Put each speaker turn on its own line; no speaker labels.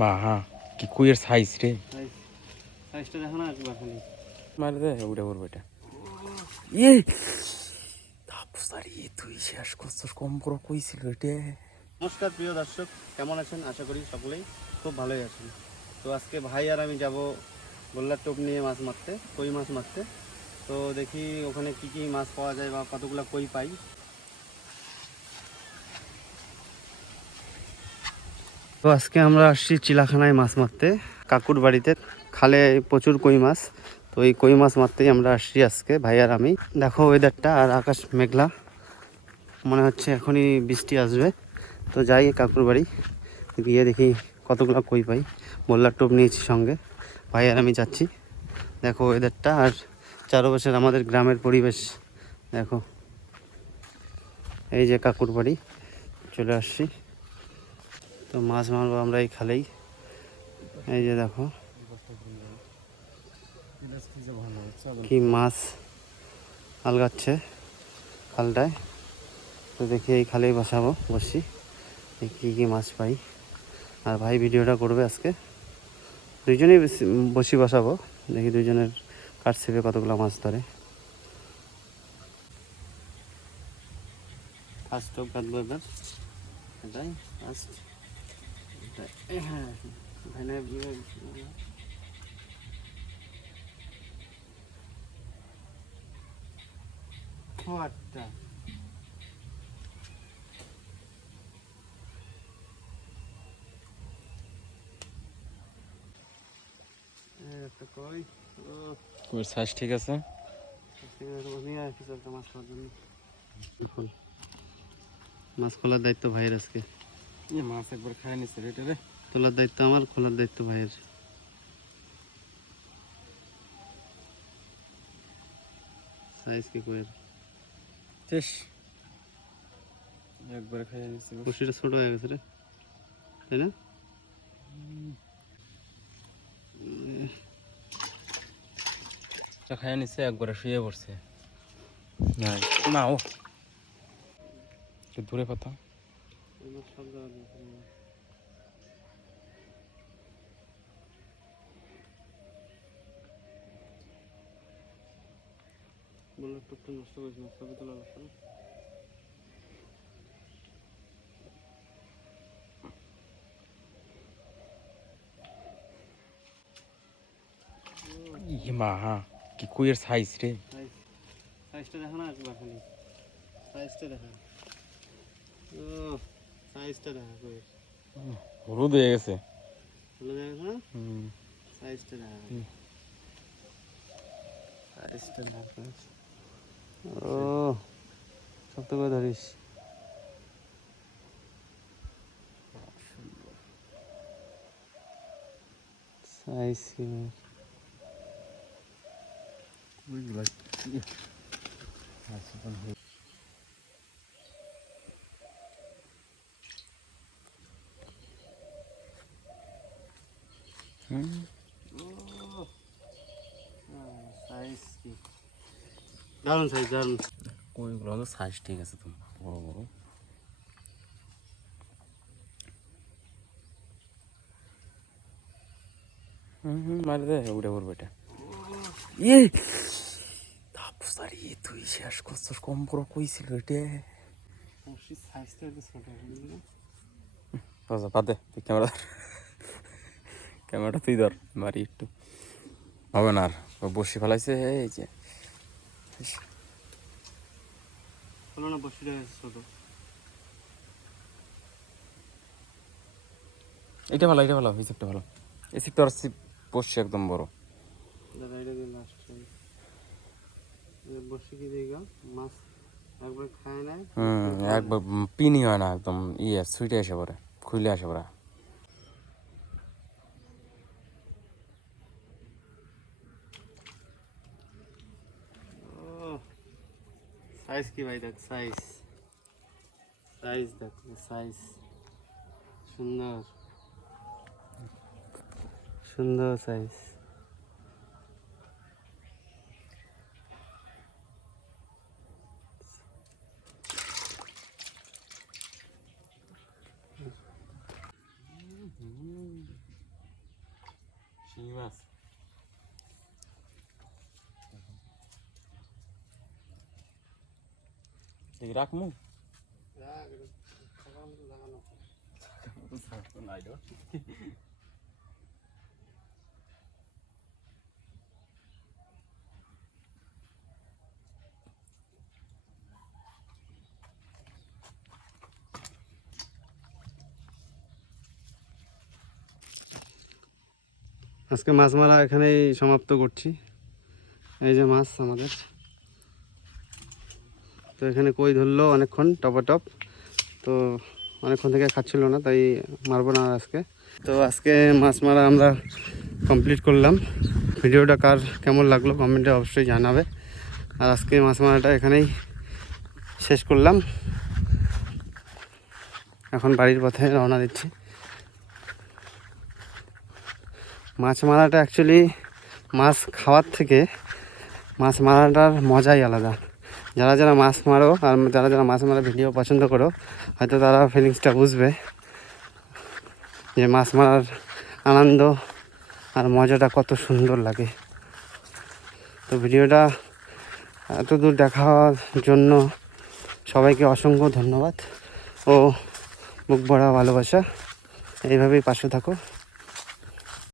মা কি কুইয়ের সাইজ রে?
সাইজ সাইজটা দেখো না একবার খালি।
মারে দে উড়ে পড়বে এটা। ইয়ে তাপসারি তুই শেষ করছিস কম করে কইছিল এটা।
নমস্কার প্রিয় দর্শক কেমন আছেন? আশা করি সকলেই খুব ভালোই আছেন। তো আজকে ভাই আর আমি যাব গোল্লার টোপ নিয়ে মাছ মারতে কই মাছ মারতে। তো দেখি ওখানে কি কি মাছ পাওয়া যায় বা কতগুলো কই পাই। তো আজকে আমরা আসছি চিলাখানায় মাছ মারতে, কাকুর বাড়িতে। খালে প্রচুর কই মাছ, তো এই কই মাছ মারতেই আমরা আসছি আজকে, ভাই আর আমি। দেখো ওয়েদারটা আর আকাশ মেঘলা। মনে হচ্ছে এখনই বৃষ্টি আসবে। তো যাই কাকুর বাড়ি, গিয়ে দেখি কতগুলো কই পাই। বললার টোপ নিয়েছি সঙ্গে। ভাই আর আমি যাচ্ছি। দেখো ওয়েদারটা আর চারপাশের আমাদের গ্রামের পরিবেশ। দেখো। এই যে কাকুর বাড়ি, চলে আসছি। তো মাছ মারবো আমরা এই খালেই। এই যে দেখো। কি মাছ আলগাচ্ছে খালটায়। তো দেখি এই খালেই বসাবো, বসি। কী কী মাছ পাই। আর ভাই ভিডিওটা করবে আজকে। দুইজনেই বেশি- বসি বসাবো। দেখি দুইজনের কাঠ ছেপে কতগুলো মাছ ধরে। ফার্স্ট টপ কাটবো এবার এটাই ফার্স্ট হ্যাঁ ভাইনা খোয়ারটা
কুইয়ের ঠিক আছে?
এখন মাছ খোলার দায়িত্ব ভাইয়ের আজকে।
মাছ একবার খাই নিছে রে এটা রে।
তোলার দায়িত্ব আমার খোলার দায়িত্ব ভাইয়ের। সাইজ কি কইর
শেষ। একবার খাই নিছে
বসিটা ছোট হয়ে গেছে রে। তাই না?
খাই নিছে একবার শুয়ে পড়ছে। না ও একটু দূরে কথা
আমার সব দেওয়া দরকার বলল টুকটা নষ্ট করেছি না ছবি তোলা লাগছে না
মা কি কুইয়ের সাইজ রে?
সাইজ সাইজটা দেখো না একবার খালি। সাইজটা দেখা। সাইজটা দেখা কই
হলুদ হয়ে গেছে।
ভালো দেখো না?
হুম।
সাইজটা দেখা। সাইজটা দেখা ও শক্ত করে ধরিস। সাইজ কি
হুম
সাইজ দারুণ সাইজ দারুণ
কইগুলো তো সাইজ ঠিক আছে তো বড় বড়। হুম হুম মারে দে উড়ে পড়বে এটা। ইয়ে তাপসারি তুই শেষ করছিস কম করে কইছিল এটা।
সাইজটা ছোট
বাদ দে তুই ক্যামেরা ক্যামেরাটা তুই ধর মারি একটু। হবে না আর বসে ফেলাইছে এই যে।
না ছোট।
এটা ভালো এটা ভালো এই সিপটা ভালো। এই সিপটা আর সিপ বসছে একদম বড়।
দাদা এটা দিয়ে লাস্ট বসে কি দিই মাছ একবার খায় না
হুম একবার পিনি হয় না একদম ইয়ে সুইটে এসে পড়ে খুলে আসে পড়ে।
সাইজ কি ভাই দেখ সাইজ সাইজ দেখ সাইজ সুন্দর। সুন্দর সাইজ
শিঙি মাছ এই রাখমু।
আজকে মাছ মারা এখানেই সমাপ্ত করছি। এই যে মাছ আমাদের। এখানে কই ধরলো অনেকক্ষণ, টপাটপ। তো অনেকক্ষণ থেকে খাচ্ছিল না, তাই মারবো না আজকে। তো আজকে মাছ মারা আমরা কমপ্লিট করলাম। ভিডিওটা কার কেমন লাগল কমেন্টে অবশ্যই জানাবে। আর আজকে মাছ মারাটা এখানেই শেষ করলাম। এখন বাড়ির পথে রওনা দিচ্ছি। মাছ মারাটা অ্যাকচুয়ালি মাছ খাওয়ার থেকে মাছ মারাটার মজাই আলাদা। যারা যারা মাছ মারো, আর যারা যারা মাছ মারা ভিডিও পছন্দ করো, হয়তো তারা ফিলিংসটা বুঝবে যে মাছ মারার আনন্দ আর মজাটা কত সুন্দর লাগে। তো ভিডিওটা এত দূর দেখার জন্য সবাইকে অসংখ্য ধন্যবাদ ও বুক ভরা ভালোবাসা। এইভাবেই পাশে থাকো।